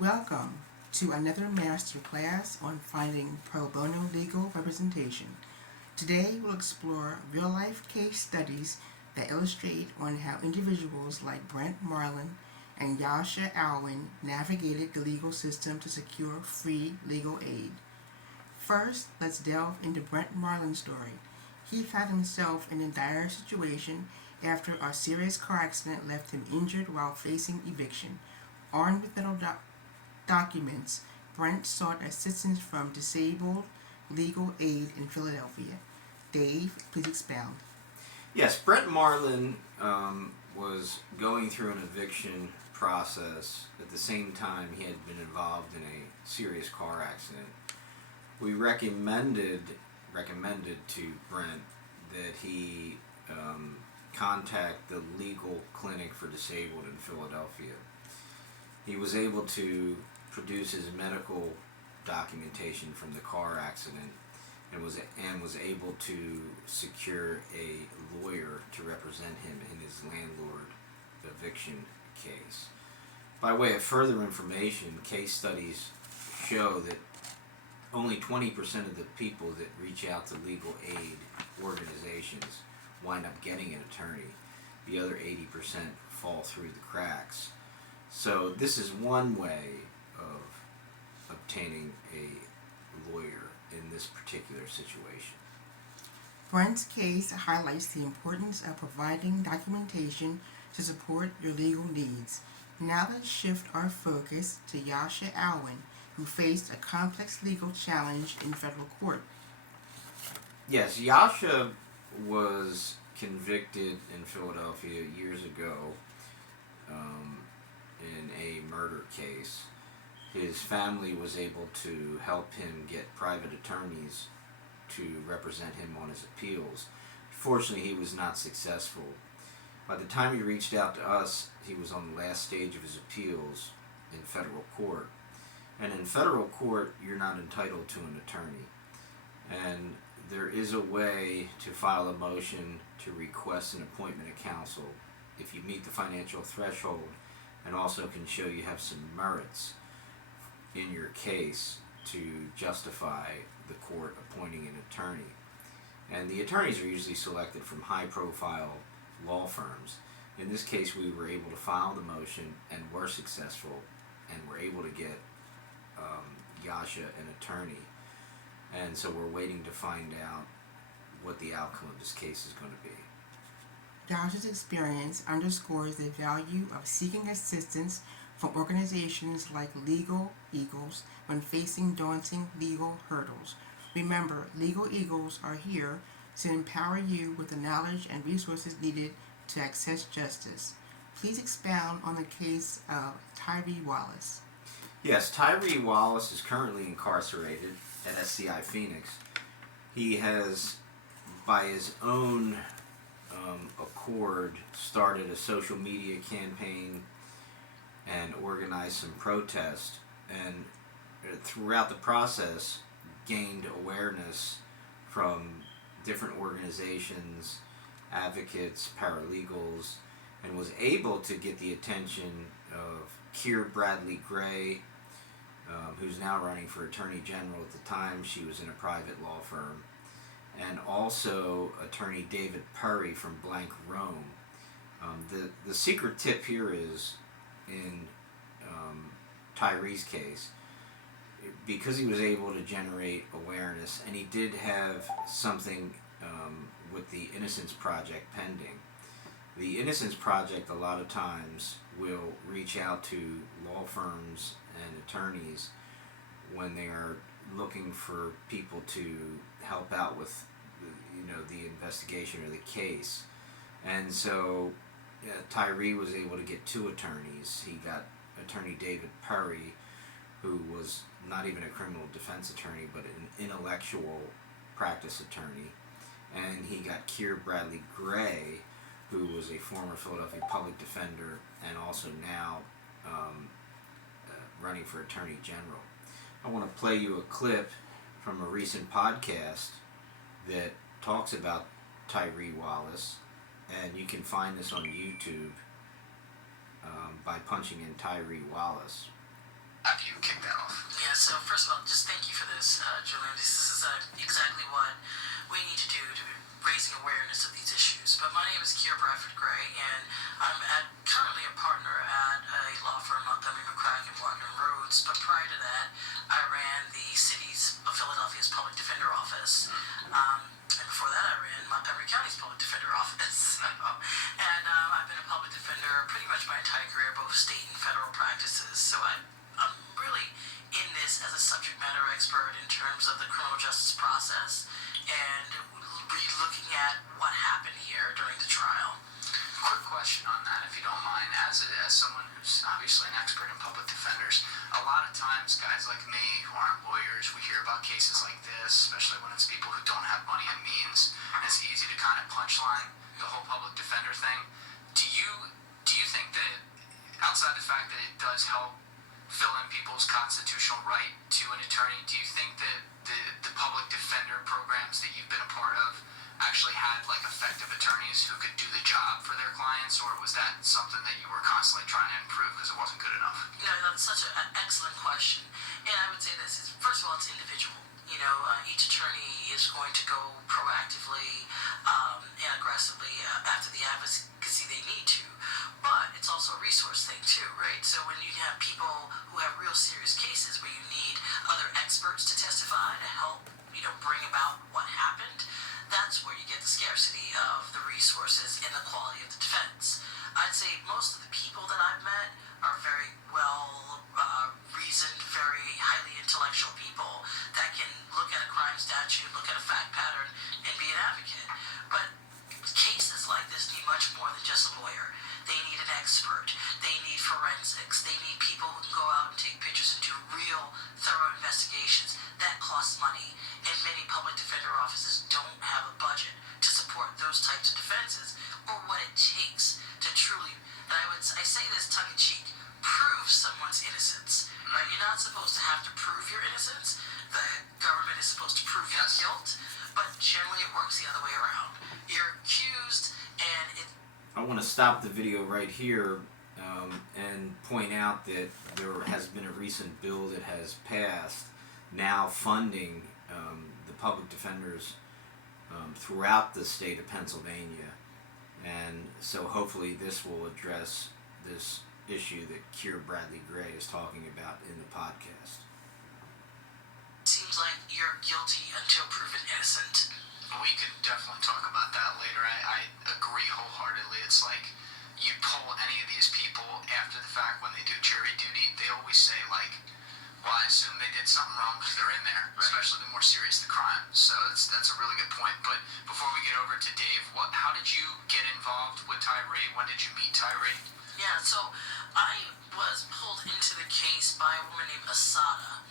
Welcome to another master class on finding pro bono legal representation. Today we'll explore real-life case studies that illustrate on how individuals like Brent Marlin and Yasha Alwyn navigated the legal system to secure free legal aid. First, let's delve into Brent Marlin's story. He found himself in a dire situation after a serious car accident left him injured while facing eviction. Armed with documents, Brent sought assistance from Disabled Legal Aid in Philadelphia. Dave, please expound. Yes, Brent Marlin was going through an eviction process. At the same time, he had been involved in a serious car accident. We recommended to Brent that he contact the legal clinic for disabled in Philadelphia. He was able to produce his medical documentation from the car accident and was able to secure a lawyer to represent him in his landlord eviction case. By way of further information, case studies show that only 20% of the people that reach out to legal aid organizations wind up getting an attorney. The other 80% fall through the cracks. So this is one way of obtaining a lawyer in this particular situation. Brent's case highlights the importance of providing documentation to support your legal needs. Now let's shift our focus to Yasha Alwyn, who faced a complex legal challenge in federal court. Yes, Yasha was convicted in Philadelphia years ago in a murder case. His family was able to help him get private attorneys to represent him on his appeals. Fortunately, he was not successful. By the time he reached out to us, he was on the last stage of his appeals in federal court. And in federal court, you're not entitled to an attorney. And there is a way to file a motion to request an appointment of counsel if you meet the financial threshold and also can show you have some merits in your case to justify the court appointing an attorney. And the attorneys are usually selected from high-profile law firms. In this case, we were able to file the motion and were successful and were able to get Yasha an attorney. And so we're waiting to find out what the outcome of this case is going to be. Yasha's experience underscores the value of seeking assistance from organizations like Legal Eagles when facing daunting legal hurdles. Remember, Legal Eagles are here to empower you with the knowledge and resources needed to access justice. Please expound on the case of Tyree Wallace. Yes, Tyree Wallace is currently incarcerated at SCI Phoenix. He has, by his own accord, started a social media campaign and organized some protest, and throughout the process gained awareness from different organizations, advocates, paralegals, and was able to get the attention of Keir Bradley Gray, who's now running for Attorney General. At the time, she was in a private law firm, and also Attorney David Perry from Blank Rome. The secret tip here is in Tyree's case, because he was able to generate awareness, and he did have something with the Innocence Project pending. The Innocence Project a lot of times will reach out to law firms and attorneys when they are looking for people to help out with the investigation or the case. And so Tyree was able to get two attorneys. He got attorney David Perry, who was not even a criminal defense attorney but an intellectual practice attorney, and he got Keir Bradley Gray, who was a former Philadelphia public defender and also now running for Attorney General. I want to play you a clip from a recent podcast that talks about Tyree Wallace, and you can find this on YouTube by punching in Tyree Wallace. I So first of all, just thank you for this, Julian. This is exactly what we need to do to be raising awareness of these issues. But my name is Keir Bradford Gray, and I'm currently a partner at a law firm, Montgomery McCracken, Wagner and Rhodes. But prior to that, I ran the city's of Philadelphia's public defender office. And before that, I ran Montgomery County's public defender office. And I've been a public defender pretty much my entire career, both state and federal practices. So I'm really in this as a subject matter expert in terms of the criminal justice process and looking at what happened here during the trial. Quick question on that, if you don't mind. As someone who's obviously an expert in public defenders, a lot of times guys like me who aren't lawyers, we hear about cases like this, especially when it's people who don't have money and means, and it's easy to kind of punchline the whole public defender thing. Do you think that, outside the fact that it does help fill in people's constitutional right to an attorney, do you think that the public defender programs that you've been a part of actually had like effective attorneys who could do the job for their clients, or was that something that you were constantly trying to improve because it wasn't good enough? That's such an excellent question. And I would say this is, first of all, it's individual. Each attorney is going to go proactively and aggressively after the advocacy they need to. But it's also a resource thing too, right? So when you have people who have real serious cases where you need other experts to testify to help, bring about what happened, that's where you get the scarcity of the resources and the quality of the defense. I'd say most of the people that I've met are very well reasoned, very highly intellectual people that can look at a crime statute, look at a fact pattern, and be an advocate. But cases like this need much more than just a lawyer. They need an expert. They need forensics. They need people who can go out and take pictures and do real, thorough investigations. That costs money, and many public defender offices don't have a budget to support those types of defenses or what it takes to truly, and I say this tongue-in-cheek, prove someone's innocence. Right? You're not supposed to have to prove your innocence. The government is supposed to prove your guilt, but generally it works the other way around. You're accused, and it. I want to stop the video right here and point out that there has been a recent bill that has passed now funding the public defenders throughout the state of Pennsylvania. And so hopefully this will address this issue that Keir Bradley Gray is talking about in the podcast. Seems like you're guilty until proven innocent. We could definitely talk about that later. I agree wholeheartedly. It's like you pull any of these people after the fact when they do jury duty, they always say like, well, I assume they did something wrong because they're in there, right. Especially the more serious the crime. So that's a really good point. But before we get over to Dave, how did you get involved with Tyree? When did you meet Tyree? Yeah, so I was pulled into the case by a woman named Asada.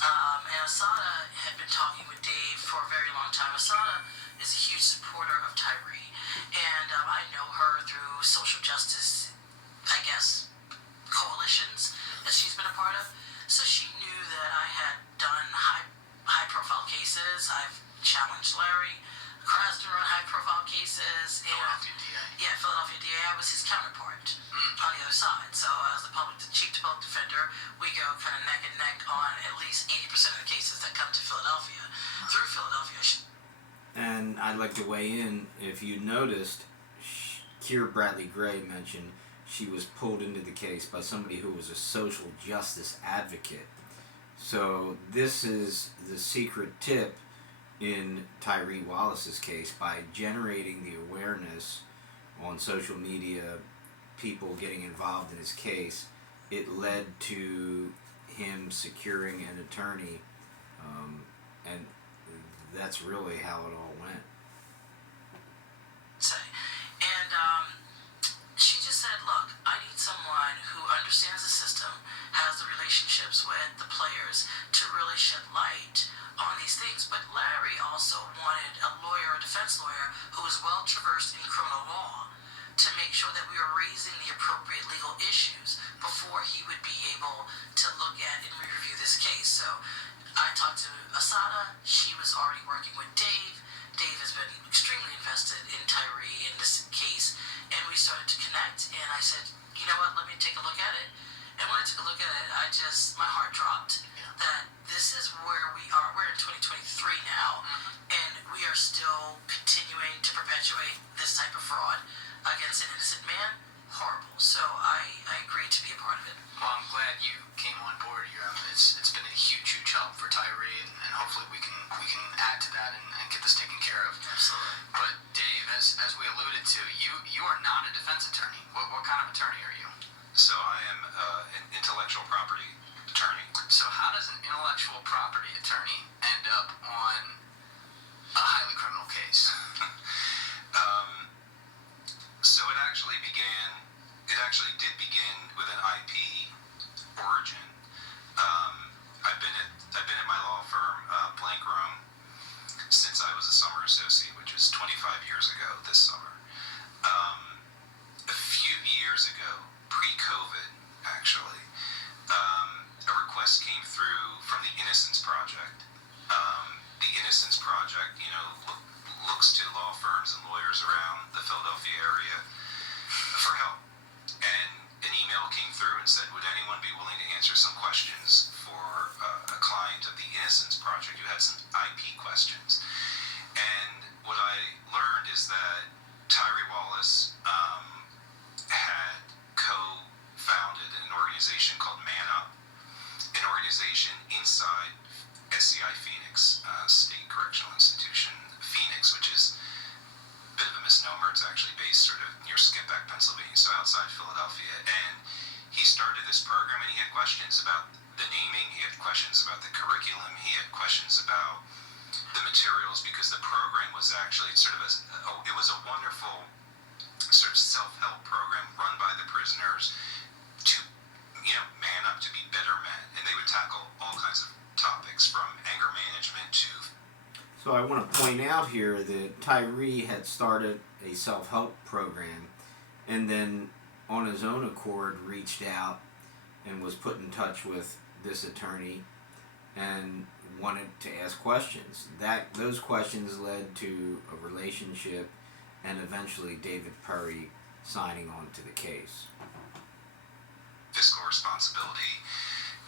And Asada had been talking with Dave for a very long time. Asada is a huge supporter of Tyree. And I know her through social justice, I guess, coalitions that she's been a part of. So she knew that I had done high-profile cases. I've challenged Larry Krasner on high-profile cases. Philadelphia DA. Yeah, Philadelphia DA. I was his counterpart on the other side. So as the chief public defender, we go kind of neck and neck on at least 80% of the cases that come to Philadelphia, through Philadelphia. And I'd like to weigh in. If you noticed, Keir Bradley Gray mentioned she was pulled into the case by somebody who was a social justice advocate. So this is the secret tip in Tyree Wallace's case. By generating the awareness on social media, people getting involved in his case, it led to him securing an attorney, and that's really how it all went. She just said, look, I need someone who understands the system, has the relationships with the players to really shed light on these things. But Larry also wanted a lawyer, a defense lawyer, who was well traversed in criminal law to make sure that we were raising the appropriate legal issues before he would be able to look at and review this case. So I talked to Asada. She was already working with Dave. Dave has been extremely invested in Tyree in this case, and we started to connect, and I said, you know what, let me take a look at it. And when I took a look at it, my heart dropped that this is where we are. We're in 2023 now, and we are still continuing to perpetuate this type of fraud against an innocent man. Horrible. So I agree to be a part of it. Well, I'm glad you came on board. It's been a huge help for Tyree, and hopefully we can add to that and get this taken care of. Absolutely. But Dave, as we alluded to, you are not a defense attorney. What kind of attorney are you? So I am an intellectual property attorney. So how does an intellectual property attorney end up on a highly criminal case? So it actually did begin with an IP origin. I've been at my law firm, Blank Room, since I was a summer associate, which was 25 years ago this summer. A few years ago, pre-COVID, actually, a request came through from the Innocence Project. The Innocence Project, looks to law firms and lawyers around the Philadelphia area for help. And an email came through and said, would anyone be willing to answer some questions for a client of the Innocence Project who had some IP questions? And what I learned is that Tyree Wallace had co-founded an organization called Man Up, an organization inside SCI Phoenix, State Correctional Institution, Phoenix, which is a bit of a misnomer. It's actually based sort of near Skippack, Pennsylvania, so outside Philadelphia. And he started this program, and he had questions about the naming, he had questions about the curriculum, he had questions about the materials, because the program was actually sort of it was a wonderful sort of self-help program run by the prisoners to, man up, to be better men. And they would tackle all kinds of topics from anger management to... So I want to point out here that Tyree had started a self-help program and then on his own accord reached out and was put in touch with this attorney and wanted to ask questions. Those questions led to a relationship and eventually David Perry signing on to the case. Fiscal responsibility,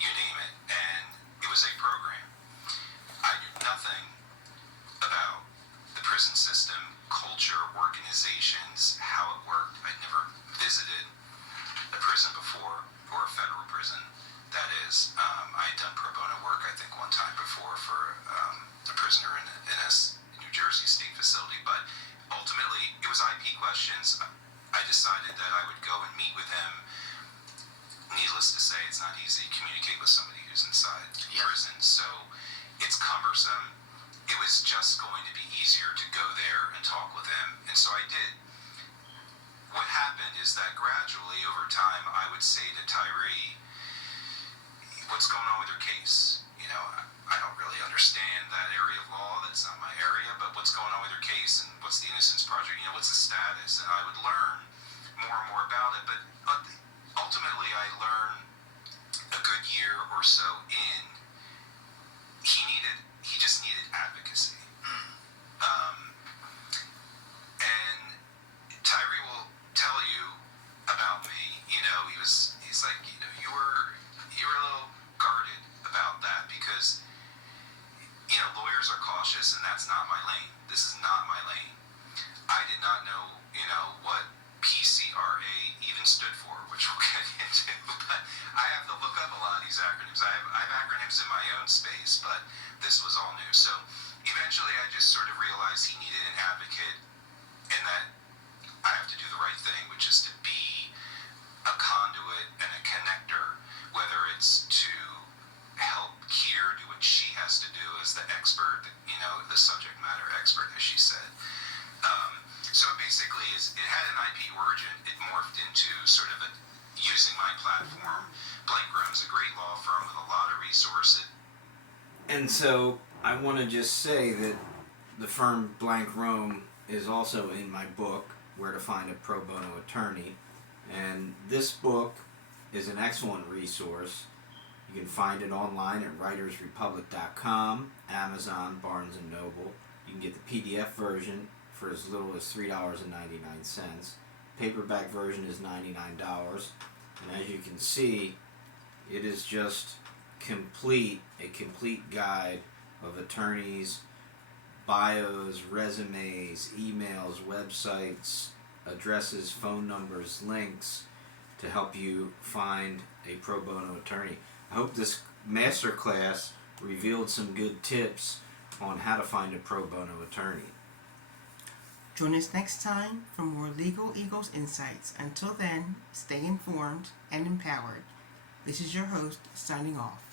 you name it, and it was a program. I knew nothing about the prison system, culture, organizations, how it worked. I'd never visited a prison before, or a federal prison, that is. I had done pro bono work, I think, one time before for a prisoner in a New Jersey state facility, but ultimately it was IP questions. I decided that I would go and meet with him. Needless to say, it's not easy to communicate with somebody who's inside prison, so it's cumbersome. It was just going to be easier to go there and talk with him, and so I did. What happened is that gradually, over time, I would say to Tyree, what's going on with your case? I don't really understand that area of law, that's not my area, but what's going on with your case, and what's the Innocence Project, what's the status? And I would learn more and more about it, but ultimately I learned a good year or so in, he just needed advocacy. And Tyree will tell you about me, he's like, you were a little guarded about that because, lawyers are cautious and that's not my lane. This is not my lane. I did not know, what PCRA even stood for, which we'll get into, but I have to look up a lot of these acronyms. I have acronyms in my own space, but this was all new. So eventually I just sort of realized he needed an advocate and that I have to do the right thing, which is to be a conduit and a connector, whether it's to help Kier do what she has to do as the expert, the subject matter expert, as she said. So basically, it had an IP origin. It morphed into sort of using my platform. Blank Room's a great law firm with a lot of resources. And so I want to just say that the firm Blank Room is also in my book, Where to Find a Pro Bono Attorney. And this book is an excellent resource. You can find it online at writersrepublic.com, Amazon, Barnes & Noble. You can get the PDF version for as little as $3.99. Paperback version is $99. And as you can see, it is just a complete guide of attorneys, bios, resumes, emails, websites, addresses, phone numbers, links to help you find a pro bono attorney. I hope this masterclass revealed some good tips on how to find a pro bono attorney. Join us next time for more Legal Eagles insights. Until then, stay informed and empowered. This is your host, signing off.